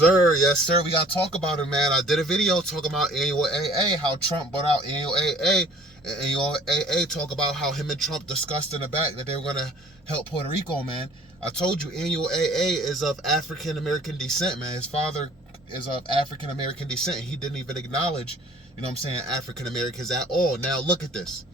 sir. Yes, sir. We got to talk about it, man. I did a video talking about annual AA, how Trump brought out annual AA. And annual AA talk about how him and Trump discussed in the back that they were going to help Puerto Rico, man. I told you, annual AA is of African-American descent, man. His father is of African-American descent. He didn't even acknowledge, you know what I'm saying, African-Americans at all. Now, look at this.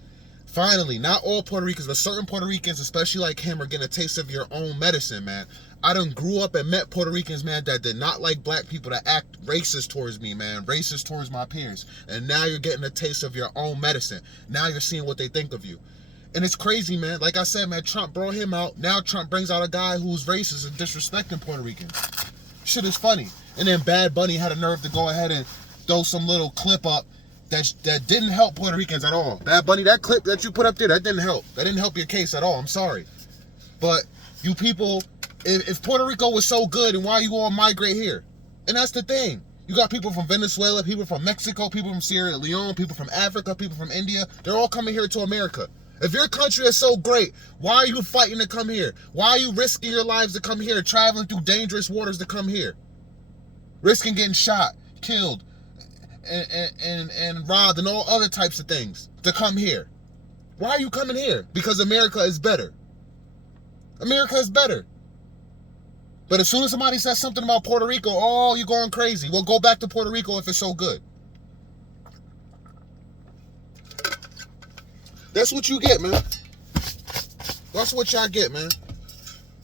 Finally, not all Puerto Ricans, but certain Puerto Ricans, especially like him, are getting a taste of your own medicine, man. I done grew up and met Puerto Ricans, man, that did not like black people, that act racist towards me, man, racist towards my peers. And now you're getting a taste of your own medicine. Now you're seeing what they think of you. And it's crazy, man. Like I said, man, Trump brought him out. Now Trump brings out a guy who's racist and disrespecting Puerto Ricans. Shit is funny. And then Bad Bunny had a nerve to go ahead and throw some little clip up that didn't help Puerto Ricans at all. Bad Bunny, that clip that you put up there, that didn't help. That didn't help your case at all. I'm sorry. But you people, if Puerto Rico was so good, and why you all migrate here? And that's the thing. You got people from Venezuela, people from Mexico, people from Sierra Leone, people from Africa, people from India. They're all coming here to America. If your country is so great, why are you fighting to come here? Why are you risking your lives to come here, traveling through dangerous waters to come here? Risking getting shot, killed, and robbed and all other types of things to come here. Why are you coming here? Because America is better. America is better. But as soon as somebody says something about Puerto Rico, oh, you're going crazy. Well, go back to Puerto Rico if it's so good. That's what you get, man. That's what y'all get, man.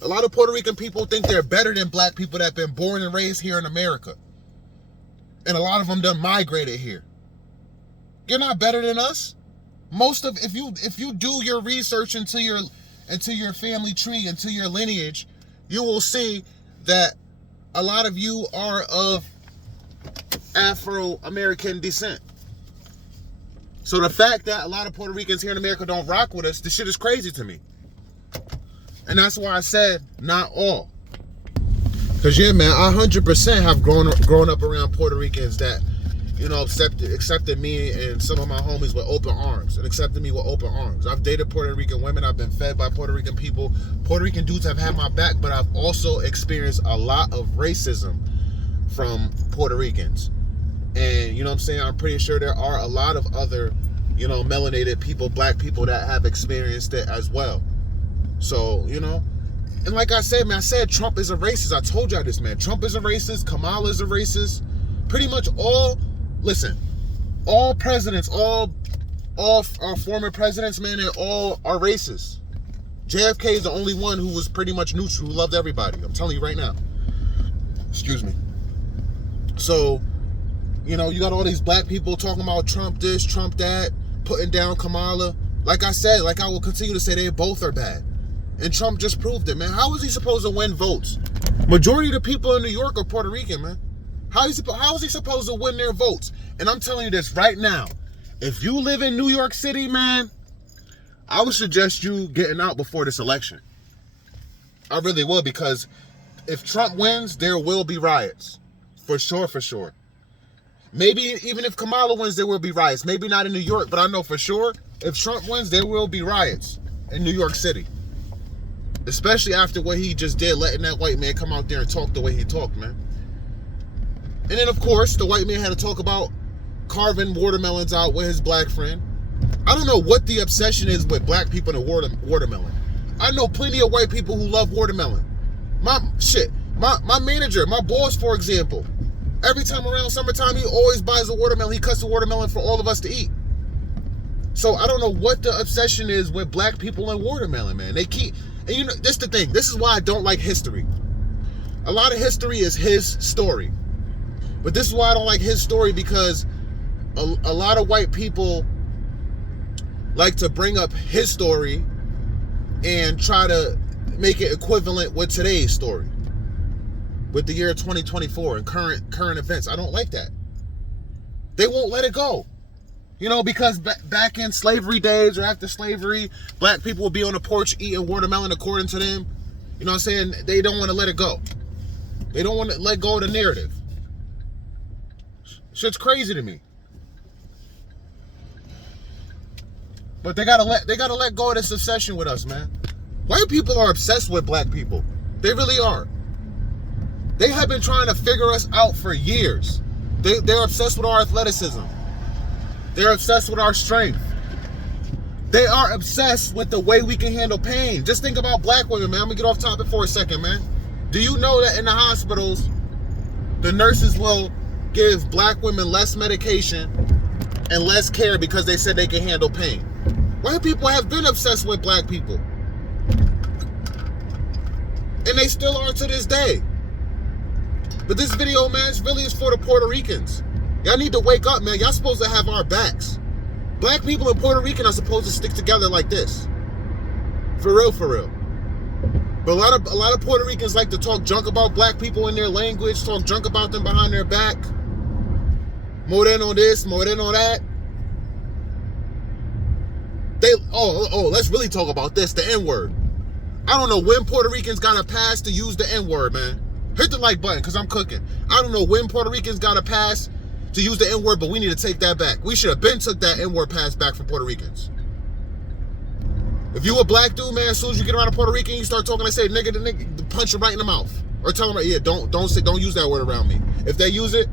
A lot of Puerto Rican people think they're better than black people that have been born and raised here in America. And a lot of them done migrated here. You're not better than us. If you do your research into your family tree, into your lineage, you will see that a lot of you are of Afro-American descent. So the fact that a lot of Puerto Ricans here in America don't rock with us, this shit is crazy to me. And that's why I said not all. Because, yeah, man, I 100% have grown up around Puerto Ricans that, you know, accepted me and some of my homies with open arms. And accepted me with open arms. I've dated Puerto Rican women. I've been fed by Puerto Rican people. Puerto Rican dudes have had my back. But I've also experienced a lot of racism from Puerto Ricans. And, you know what I'm saying, I'm pretty sure there are a lot of other, you know, melanated people, black people that have experienced it as well. So, you know, and like I said, man, I said Trump is a racist. I told y'all this, man. Trump is a racist. Kamala is a racist. Pretty much all presidents, all our former presidents, man, they all are racist. JFK is the only one who was pretty much neutral, who loved everybody. I'm telling you right now. Excuse me. So, you know, you got all these black people talking about Trump this, Trump that, putting down Kamala. Like I said, like I will continue to say, they both are bad. And Trump just proved it, man. How is he supposed to win votes? Majority of the people in New York are Puerto Rican, man. How is he supposed to win their votes? And I'm telling you this right now. If you live in New York City, man, I would suggest you getting out before this election. I really would, because if Trump wins, there will be riots. For sure, for sure. Maybe even if Kamala wins, there will be riots. Maybe not in New York, but I know for sure, if Trump wins, there will be riots in New York City. Especially after what he just did, letting that white man come out there and talk the way he talked, man. And then, of course, the white man had to talk about carving watermelons out with his black friend. I don't know what the obsession is with black people and watermelon. I know plenty of white people who love watermelon. My manager, my boss, for example, every time around summertime, he always buys a watermelon. He cuts the watermelon for all of us to eat. So I don't know what the obsession is with black people and watermelon, man. And you know, this is the thing. This is why I don't like history. A lot of history is his story. But this is why I don't like his story, because a lot of white people like to bring up his story and try to make it equivalent with today's story, with the year 2024 and current events. I don't like that. They won't let it go. You know, because back in slavery days or after slavery, black people would be on the porch eating watermelon according to them. You know what I'm saying? They don't want to let it go. They don't want to let go of the narrative. Shit's crazy to me. But they gotta let go of this obsession with us, man. White people are obsessed with black people. They really are. They have been trying to figure us out for years. They're obsessed with our athleticism. They're obsessed with our strength. They are obsessed with the way we can handle pain. Just think about black women, man. I'm going to get off topic for a second, man. Do you know that in the hospitals, the nurses will give black women less medication and less care because they said they can handle pain? White people have been obsessed with black people. And they still are to this day. But this video, man, really is for the Puerto Ricans. Y'all need to wake up, man. Y'all supposed to have our backs. Black people and Puerto Rican are supposed to stick together like this. For real, for real. But a lot of Puerto Ricans like to talk junk about black people in their language, talk junk about them behind their back. Moreno this, moreno that. Let's really talk about this, the N-word. I don't know when Puerto Ricans got a pass to use the N-word, man. Hit the like button, because I'm cooking. I don't know when Puerto Ricans got a pass to use the N-word, but we need to take that back. We should have been took that N-word pass back from Puerto Ricans. If you a black dude, man, as soon as you get around a Puerto Rican, you start talking and say nigga to nigga, punch him right in the mouth. Or tell them, yeah, don't use that word around me. If they use it,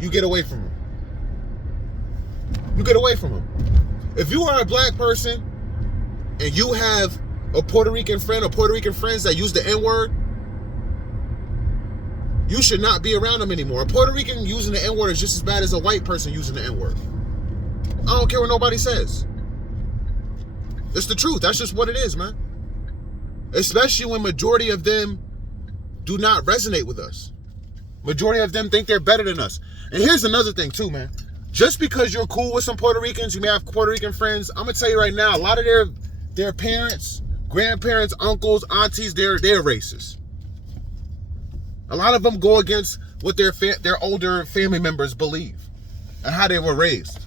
you get away from them. You get away from them. If you are a black person and you have a Puerto Rican friend or Puerto Rican friends that use the N-word, you should not be around them anymore. A Puerto Rican using the N-word is just as bad as a white person using the N-word. I don't care what nobody says. It's the truth. That's just what it is, man. Especially when majority of them do not resonate with us. Majority of them think they're better than us. And here's another thing too, man. Just because you're cool with some Puerto Ricans, you may have Puerto Rican friends, I'm going to tell you right now, a lot of their parents, grandparents, uncles, aunties, they're racist. A lot of them go against what their older family members believe and how they were raised.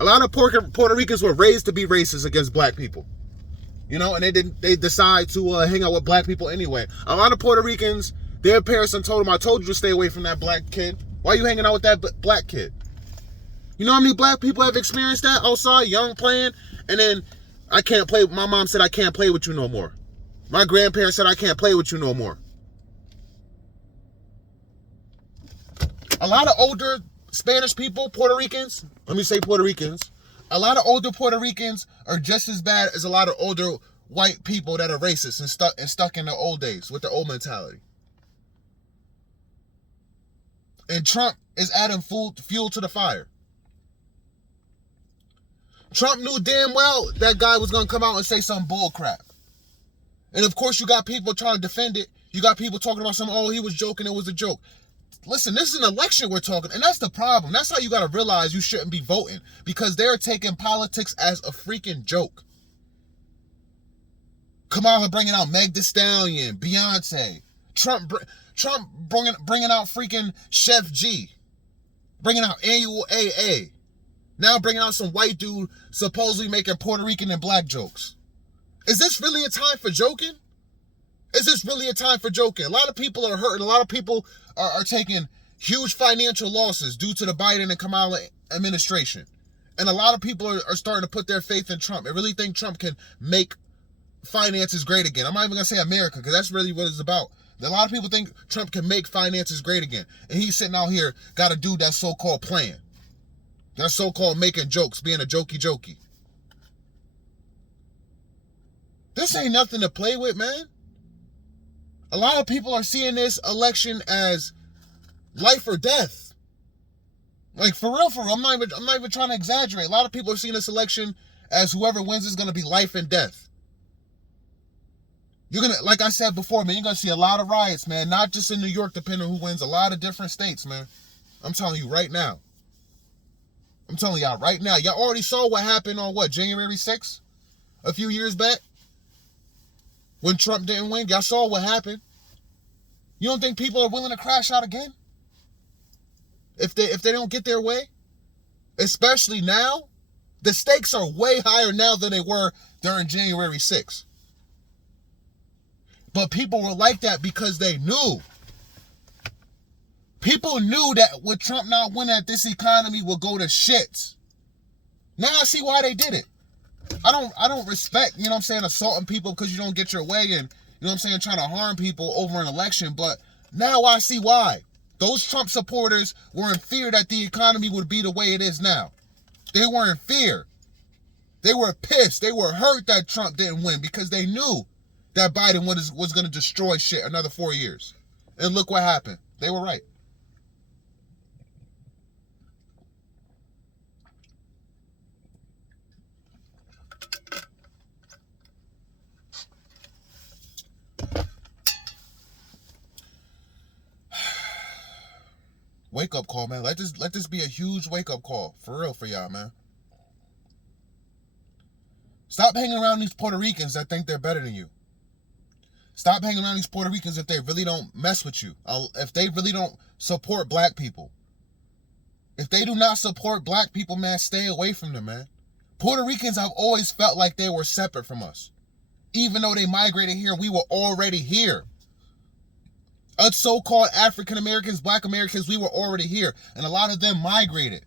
A lot of Puerto Ricans were raised to be racist against black people. You know, and they decide to hang out with black people anyway. A lot of Puerto Ricans, their parents told them, I told you to stay away from that black kid. Why are you hanging out with that black kid? You know how many black people have experienced that outside, young playing, and then I can't play. My mom said I can't play with you no more. My grandparents said I can't play with you no more. A lot of older Spanish people, Puerto Ricans, let me say Puerto Ricans, a lot of older Puerto Ricans are just as bad as a lot of older white people that are racist and stuck in the old days with the old mentality. And Trump is adding fuel to the fire. Trump knew damn well that guy was going to come out and say some bull crap. And of course you got people trying to defend it. You got people talking about he was joking, it was a joke. Listen, this is an election we're talking, and that's the problem. That's how you got to realize you shouldn't be voting, because they're taking politics as a freaking joke. Kamala bringing out Meg Thee Stallion, Beyonce, Trump bringing out freaking Chef G, bringing out Annual AA, now bringing out some white dude supposedly making Puerto Rican and black jokes. Is this really a time for joking? Is this really a time for joking? A lot of people are hurting. A lot of people are taking huge financial losses due to the Biden and Kamala administration. And a lot of people are starting to put their faith in Trump. They really think Trump can make finances great again. I'm not even going to say America, because that's really what it's about. A lot of people think Trump can make finances great again. And he's sitting out here, got to do that so-called plan. That so-called making jokes, being a jokey. This ain't nothing to play with, man. A lot of people are seeing this election as life or death. Like, for real. I'm not even trying to exaggerate. A lot of people are seeing this election as whoever wins is going to be life and death. You're going to, like I said before, man, you're going to see a lot of riots, man. Not just in New York, depending on who wins. A lot of different states, man. I'm telling you right now. I'm telling y'all right now. Y'all already saw what happened on January 6th? A few years back? When Trump didn't win, y'all saw what happened. You don't think people are willing to crash out again? If they don't get their way? Especially now? The stakes are way higher now than they were during January 6th. But people were like that because they knew. People knew that with Trump not winning, that this economy will go to shit. Now I see why they did it. I don't respect, assaulting people because you don't get your way and, trying to harm people over an election. But Now I see why. Those Trump supporters were in fear that the economy would be the way it is now. They were in fear. They were pissed. They were hurt that Trump didn't win because they knew that Biden was going to destroy shit another 4 years. And look what happened. They were right. Wake up call, man. Let this be a huge wake up call. For real for y'all, man. Stop hanging around these Puerto Ricans that think they're better than you. Stop hanging around these Puerto Ricans if they really don't mess with you. If they really don't support black people. If they do not support black people, man, stay away from them, man. Puerto Ricans have always felt like they were separate from us. Even though they migrated here, we were already here. Us so-called African Americans, black Americans, we were already here. And a lot of them migrated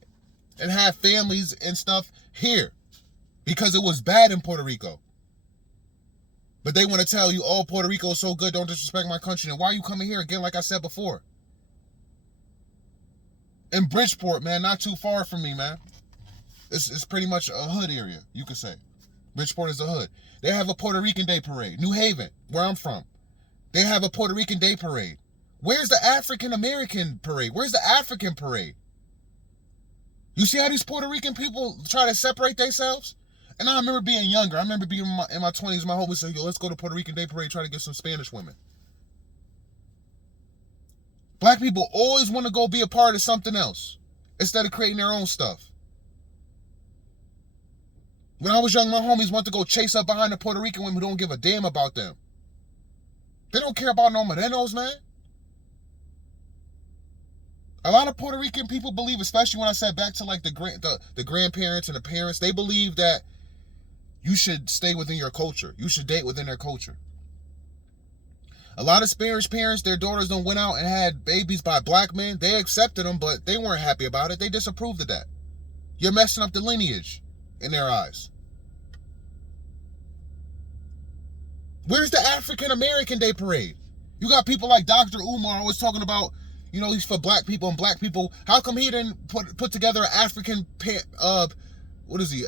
and had families and stuff here because it was bad in Puerto Rico. But they want to tell you, oh, Puerto Rico is so good, don't disrespect my country. And why are you coming here again, like I said before? In Bridgeport, man, not too far from me, man. It's pretty much a hood area, you could say. Bridgeport is a hood. They have a Puerto Rican Day Parade. New Haven, where I'm from. They have a Puerto Rican Day Parade. Where's the African American parade? Where's the African parade? You see how these Puerto Rican people try to separate themselves? And I remember being younger. I remember being in my 20s. My homie said, yo, let's go to Puerto Rican Day Parade, try to get some Spanish women. Black people always want to go be a part of something else instead of creating their own stuff. When I was young, my homies want to go chase up behind the Puerto Rican women who don't give a damn about them. They don't care about no morenos, man. A lot of Puerto Rican people believe, especially when I said back to like the grandparents and the parents, they believe that you should stay within your culture. You should date within their culture. A lot of Spanish parents, their daughters don't went out and had babies by black men. They accepted them, but they weren't happy about it. They disapproved of that. You're messing up the lineage in their eyes. Where's the African American Day Parade? You got people like Dr. Umar always talking about, you know, he's for black people and black people. How come he didn't put together an African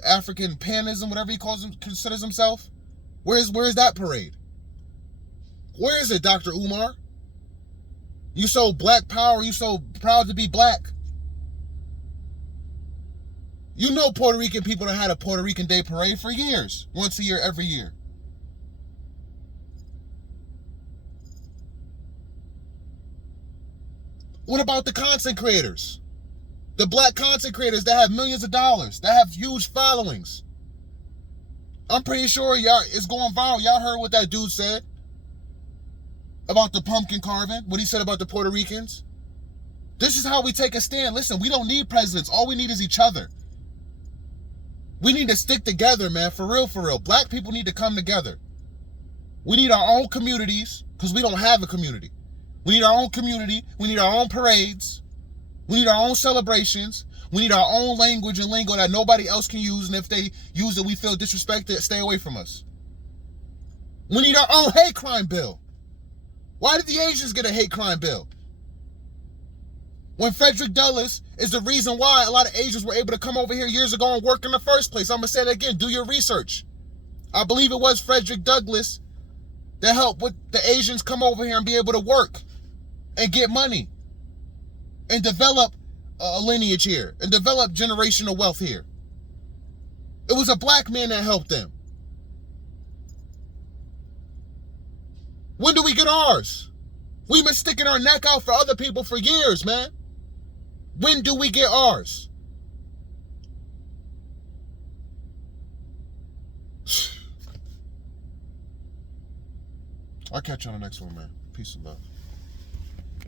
African panism, whatever he considers himself? Where's that parade? Where is it, Dr. Umar? You so black power, you so proud to be black. You know Puerto Rican people that had a Puerto Rican Day Parade for years. Once a year, every year. What about the content creators? The black content creators that have millions of dollars, that have huge followings. I'm pretty sure y'all it's going viral. Y'all heard what that dude said about the pumpkin carving, what he said about the Puerto Ricans. This is how we take a stand. Listen, we don't need presidents. All we need is each other. We need to stick together, man, for real, for real. Black people need to come together. We need our own communities because we don't have a community. We need our own community. We need our own parades. We need our own celebrations. We need our own language and lingo that nobody else can use. And if they use it, we feel disrespected. Stay away from us. We need our own hate crime bill. Why did the Asians get a hate crime bill? When Frederick Douglass is the reason why a lot of Asians were able to come over here years ago and work in the first place. I'm going to say that again. Do your research. I believe it was Frederick Douglass that helped with the Asians come over here and be able to work and get money and develop a lineage here and develop generational wealth here. It was a black man that helped them. When do we get ours? We've been sticking our neck out for other people for years, man. When do we get ours? I'll catch you on the next one, man. Peace and love.